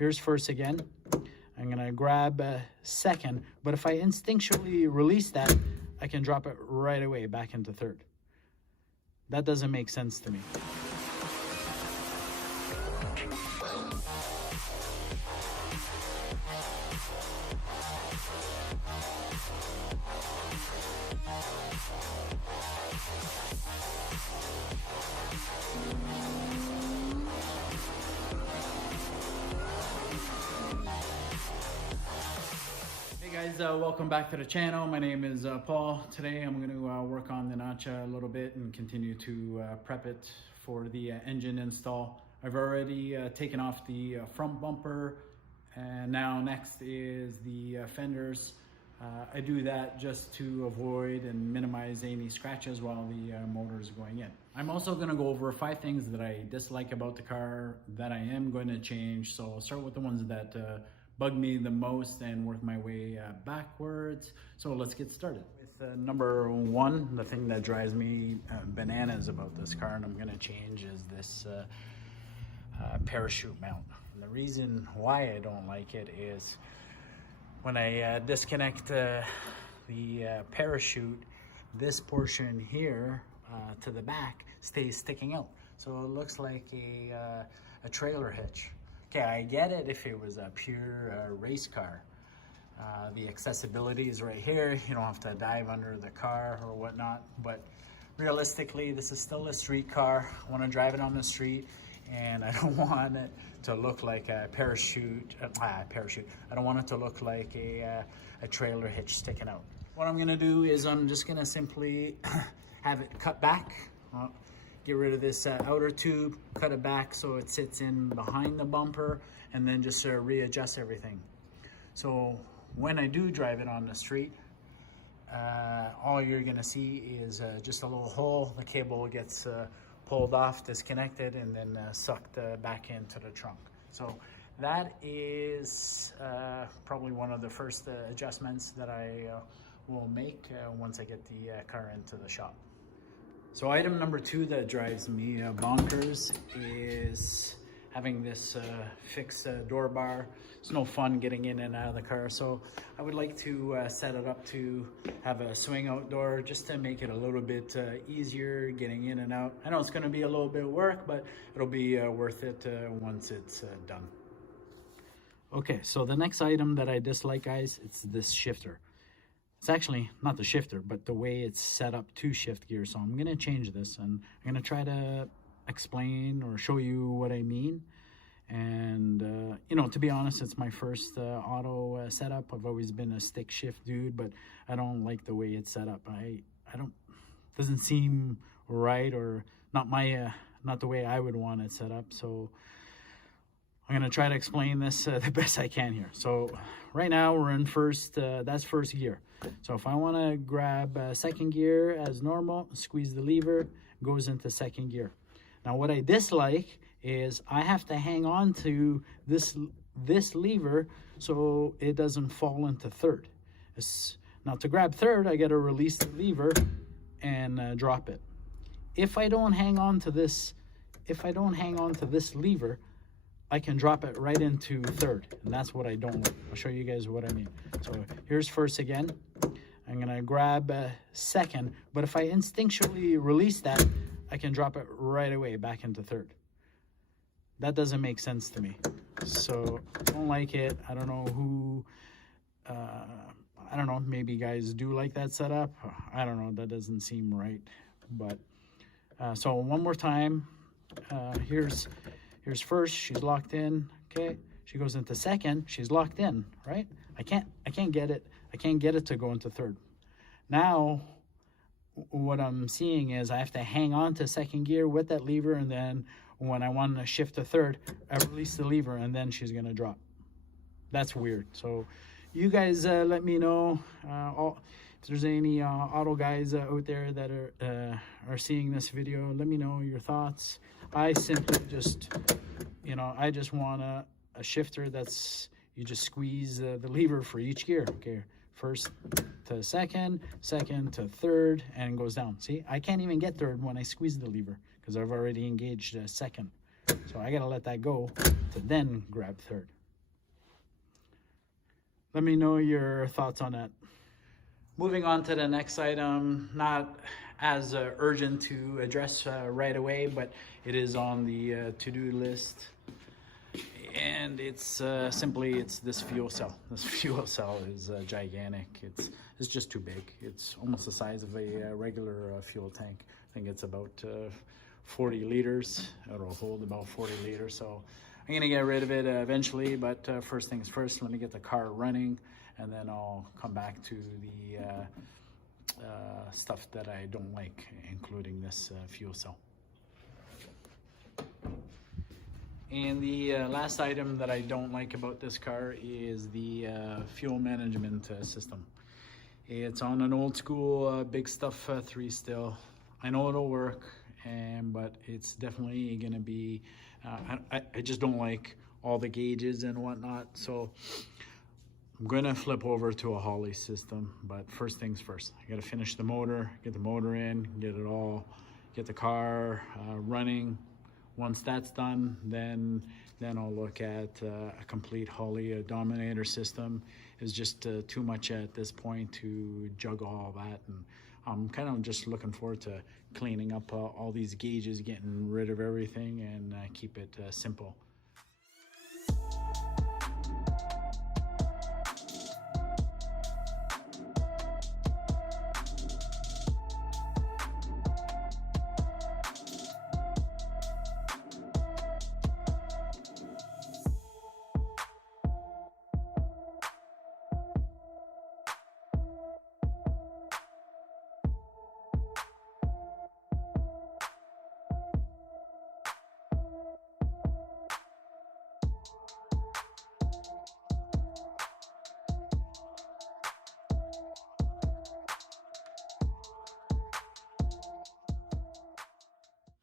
here's first again. I'm gonna grab second, but if I instinctually release that, I can drop it right away back into third. That doesn't make sense to me. Hey guys, welcome back to the channel. My name is Paul. Today I'm going to work on the notch a little bit and continue to prep it for the engine install. I've already taken off the front bumper, and now next is the fenders. I do that just to avoid and minimize any scratches while the motor is going in. I'm also going to go over 5 things that I dislike about the car that I am going to change. So I'll start with the ones that bug me the most and work my way backwards. So let's get started. With number 1, the thing that drives me bananas about this car, and I'm going to change, is this parachute mount. And the reason why I don't like it is when I disconnect the parachute, this portion here to the back stays sticking out. So it looks like a trailer hitch. Okay, I get it if it was a pure race car. The accessibility is right here. You don't have to dive under the car or whatnot. But realistically, this is still a street car. I want to drive it on the street, and I don't want it to look like a parachute. I don't want it to look like a trailer hitch sticking out. What I'm gonna do is I'm just gonna simply have it cut back. Get rid of this outer tube, cut it back so it sits in behind the bumper, and then just readjust everything. So when I do drive it on the street, all you're gonna see is just a little hole. The cable gets pulled off, disconnected, and then sucked back into the trunk. So that is probably one of the first adjustments that I will make once I get the car into the shop. So item number 2 that drives me bonkers is having this fixed door bar. It's no fun getting in and out of the car, so I would like to set it up to have a swing out door just to make it a little bit easier getting in and out. I know it's going to be a little bit of work, but it'll be worth it once it's done. Okay, so the next item that I dislike, guys, it's this shifter. It's actually not the shifter, but the way it's set up to shift gear. So I'm going to change this, and I'm going to try to explain or show you what I mean. And you know, to be honest, it's my first auto setup. I've always been a stick shift dude, but I don't like the way it's set up. I don't, doesn't seem right, or not the way I would want it set up. So I'm gonna try to explain this the best I can here. So right now we're in first, that's first gear. So if I want to grab second gear as normal, squeeze the lever, goes into second gear. Now what I dislike is I have to hang on to this lever so it doesn't fall into third. Now to grab third, I got to release the lever and drop it. If I don't hang on to this lever, I can drop it right into third, and that's what I don't like. I'll show you guys what I mean. So here's first again. I'm gonna grab second, but if I instinctually release that, I can drop it right away back into third. That doesn't make sense to me. So I don't like it. I don't know who, I don't know, maybe guys do like that setup. I don't know, that doesn't seem right. But so one more time, here's first, she's locked in, okay? She goes into second, she's locked in, right? I can't get it to go into third. Now, what I'm seeing is I have to hang on to second gear with that lever, and then when I want to shift to third, I release the lever, and then she's gonna drop. That's weird. So you guys let me know if there's any auto guys out there that are seeing this video. Let me know your thoughts. I simply just, you know, I just want a shifter that's, you just squeeze the lever for each gear. Okay, first to second, second to third, and goes down. See, I can't even get third when I squeeze the lever because I've already engaged second. So I gotta let that go to then grab third. Let me know your thoughts on that. Moving on to the next item, not as urgent to address right away, but it is on the to-do list. And it's it's this fuel cell. This fuel cell is gigantic. It's just too big. It's almost the size of a regular fuel tank. I think it's about 40 liters. It'll hold about 40 liters. So I'm gonna get rid of it eventually. But first things first, let me get the car running, and then I'll come back to the stuff that I don't like, including this fuel cell. And the last item that I don't like about this car is the fuel management system. It's on an old school Big Stuff 3 still. I know it'll work, but it's definitely gonna be, I just don't like all the gauges and whatnot. So I'm gonna flip over to a Holley system, but first things first, I gotta finish the motor, get the motor in, get the car running. Once that's done, then I'll look at a complete Holley Dominator system. It's just too much at this point to juggle all that, and I'm kind of just looking forward to cleaning up all these gauges, getting rid of everything, and keep it simple.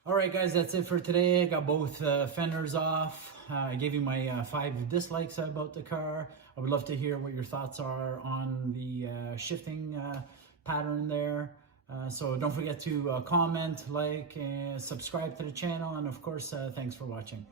All right, guys, that's it for today. I got both fenders off. I gave you my 5 dislikes about the car. I would love to hear what your thoughts are on the shifting pattern there. So don't forget to comment, like, and subscribe to the channel. And of course, thanks for watching.